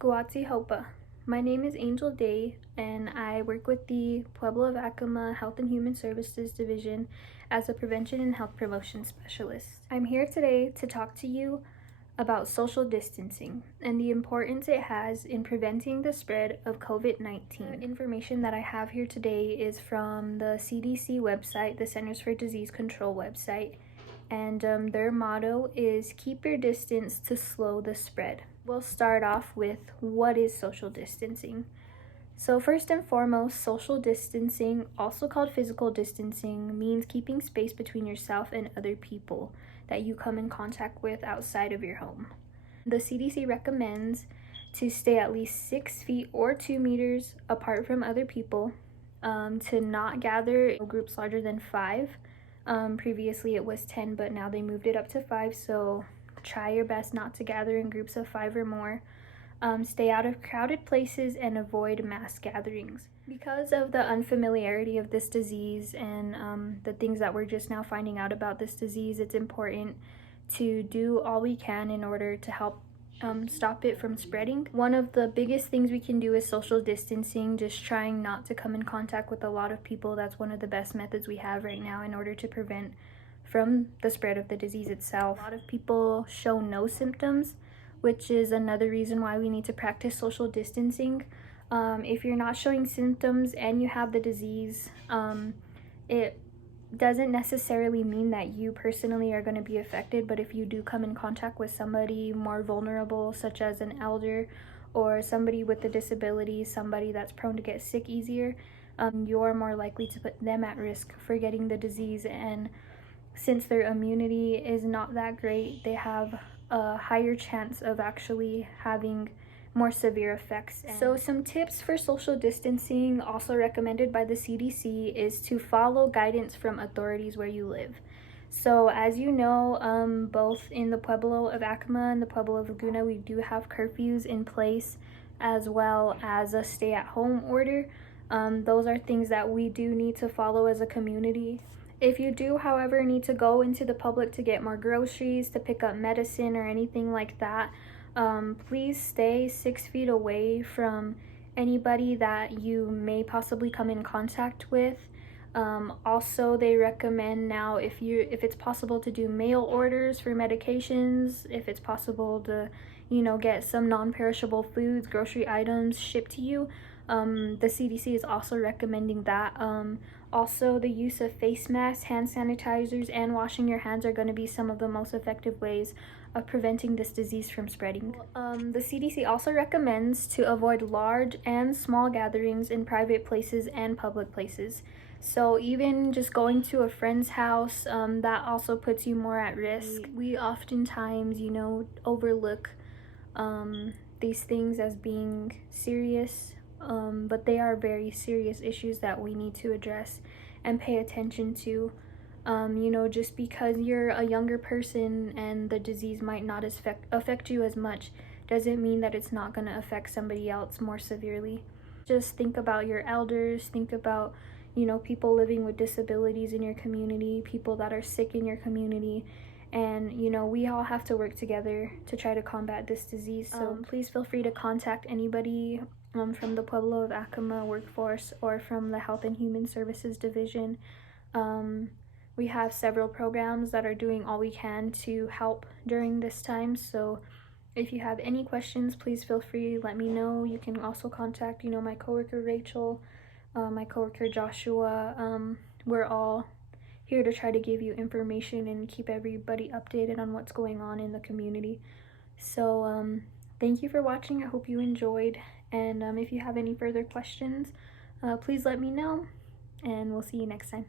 Guatsi Hopa. My name is Angel Day, and I work with the Pueblo of Acoma Health and Human Services Division as a Prevention and Health Promotion Specialist. I'm here today to talk to you about social distancing and the importance it has in preventing the spread of COVID-19. The information that I have here today is from the CDC website, the Centers for Disease Control website, and their motto is keep your distance to slow the spread. We'll start off with what is social distancing. So first and foremost, social distancing, also called physical distancing, means keeping space between yourself and other people that you come in contact with outside of your home. The CDC recommends to stay at least 6 feet or 2 meters apart from other people, to not gather in groups larger than 5. Previously it was 10, but now they moved it up to 5, so try your best not to gather in groups of 5 or more. Stay out of crowded places and avoid mass gatherings. Because of the unfamiliarity of this disease and the things that we're just now finding out about this disease, it's important to do all we can in order to help stop it from spreading. One of the biggest things we can do is social distancing, just trying not to come in contact with a lot of people. That's one of the best methods we have right now in order to prevent from the spread of the disease itself. A lot of people show no symptoms, which is another reason why we need to practice social distancing. If you're not showing symptoms and you have the disease, it doesn't necessarily mean that you personally are going to be affected, but if you do come in contact with somebody more vulnerable, such as an elder or somebody with a disability, somebody that's prone to get sick easier, you're more likely to put them at risk for getting the disease. And since their immunity is not that great, they have a higher chance of actually having more severe effects. So some tips for social distancing, also recommended by the CDC, is to follow guidance from authorities where you live. So as you know, both in the Pueblo of Acoma and the Pueblo of Laguna, we do have curfews in place, as well as a stay-at-home order. Those are things that we do need to follow as a community. If you do, however, need to go into the public to get more groceries, to pick up medicine or anything like that, please stay 6 feet away from anybody that you may possibly come in contact with. Also, they recommend now if it's possible to do mail orders for medications, if it's possible to, get some non-perishable foods, grocery items shipped to you. The CDC is also recommending that. Also, the use of face masks, hand sanitizers, and washing your hands are going to be some of the most effective ways of preventing this disease from spreading. The CDC also recommends to avoid large and small gatherings in private places and public places. So even just going to a friend's house, that also puts you more at risk. We oftentimes, overlook these things as being serious, but they are very serious issues that we need to address and pay attention to. Just because you're a younger person and the disease might not affect you as much doesn't mean that it's not going to affect somebody else more severely. Just think about your elders, think about, people living with disabilities in your community, people that are sick in your community, and we all have to work together to try to combat this disease. So please feel free to contact anybody from the Pueblo of Acoma workforce or from the Health and Human Services Division. We have several programs that are doing all we can to help during this time. So if you have any questions, please feel free to let me know. You can also contact, my coworker Rachel, my coworker Joshua. We're all here to try to give you information and keep everybody updated on what's going on in the community. So thank you for watching. I hope you enjoyed. And if you have any further questions, please let me know, and we'll see you next time.